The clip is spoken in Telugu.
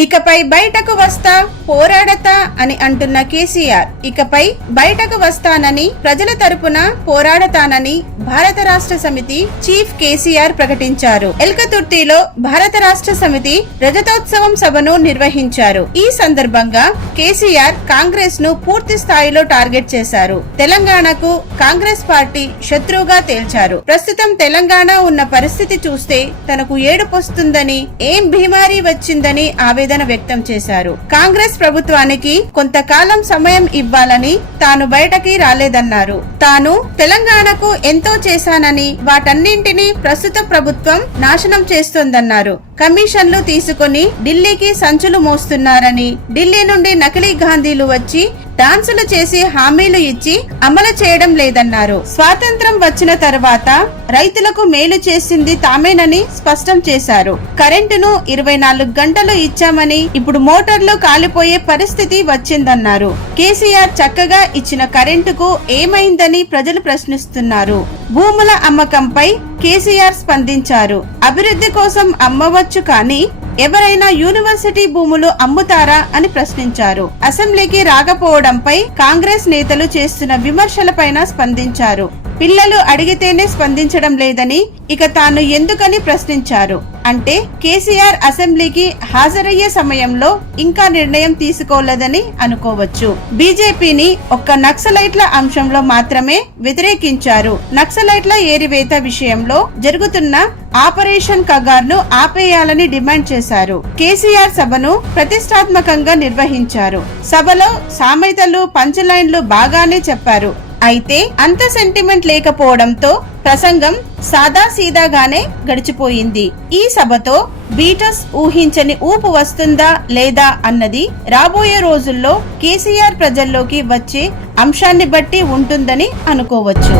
ఇకపై బయటకు వస్తా పోరాడతా అని అంటున్న కేసీఆర్. ఇకపై బయటకు వస్తానని ప్రజల తరపున పోరాడతానని భారత రాష్ట్ర సమితి చీఫ్ కేసీఆర్ ప్రకటించారు. ఎల్కతుర్తిలో భారత రాష్ట్ర సమితి రజతోత్సవం సభను నిర్వహించారు. ఈ సందర్భంగా కేసీఆర్ కాంగ్రెస్ను పూర్తి స్థాయిలో టార్గెట్ చేశారు. తెలంగాణకు కాంగ్రెస్ పార్టీ శత్రువుగా తేల్చారు. ప్రస్తుతం తెలంగాణ ఉన్న పరిస్థితి చూస్తే తనకు ఏడుపొస్తుందని ఏం బీమారీ వచ్చిందని ఆవేదన వ్యక్తం చేశారు. కాంగ్రెస్ ప్రభుత్వానికి కొంతకాలం సమయం ఇవ్వాలని తాను బయటకి రాలేదన్నారు. తాను తెలంగాణకు ఎంతో చేశానని వాటన్నింటినీ ప్రస్తుత ప్రభుత్వం నాశనం చేస్తోందన్నారు. కమిషన్లు తీసుకొని ఢిల్లీకి సంచులు మోస్తున్నారని ఢిల్లీ నుండి నకిలీ గాంధీలు వచ్చి డాన్సులు చేసి హామీలు ఇచ్చి అమలు చేయడం లేదన్నారు. స్వాతంత్రం వచ్చిన తర్వాత రైతులకు మేలు చేసింది తామేనని స్పష్టం చేశారు. కరెంటును ఇరవై నాలుగు గంటలు ఇచ్చామని ఇప్పుడు మోటార్లు కాలిపోయే పరిస్థితి వచ్చిందన్నారు. కేసీఆర్ చక్కగా ఇచ్చిన కరెంటుకు ఏమైందని ప్రజలు ప్రశ్నిస్తున్నారు. భూముల అమ్మకంపై కేసీఆర్ స్పందించారు. అభివృద్ధి కోసం అమ్మవచ్చు కానీ ఎవరైనా యూనివర్సిటీ భూములు అమ్ముతారా అని ప్రశ్నించారు. అసెంబ్లీకి రాకపోవడంపై కాంగ్రెస్ నేతలు చేస్తున్న విమర్శలపైన స్పందించారు. పిల్లలు అడిగితేనే స్పందించడం లేదని ఇక తాను ఎందుకని ప్రశ్నించారు? అంటే కేసీఆర్ అసెంబ్లీకి హాజరయ్యే సమయంలో ఇంకా నిర్ణయం తీసుకోలేదని అనుకోవచ్చు. బీజేపీని ఒక్క నక్సలైట్ల అంశంలో మాత్రమే వ్యతిరేకించారు. నక్సలైట్ల ఏరివేత విషయంలో జరుగుతున్న ఆపరేషన్ కగార్ను ఆపేయాలని డిమాండ్ చేశారు. కేసీఆర్ సభను ప్రతిష్టాత్మకంగా నిర్వహించారు. సభలో సామెతలు పంచ్ లైన్లు బాగానే చెప్పారు. అయితే అంత సెంటిమెంట్ లేకపోవడంతో ప్రసంగం సాదా సీదాగానే గడిచిపోయింది. ఈ సభతో బీటస్ ఊహించని ఊపు వస్తుందా లేదా అన్నది రాబోయే రోజుల్లో కేసీఆర్ ప్రజల్లోకి వచ్చే అంశాన్ని బట్టి ఉంటుందని అనుకోవచ్చు.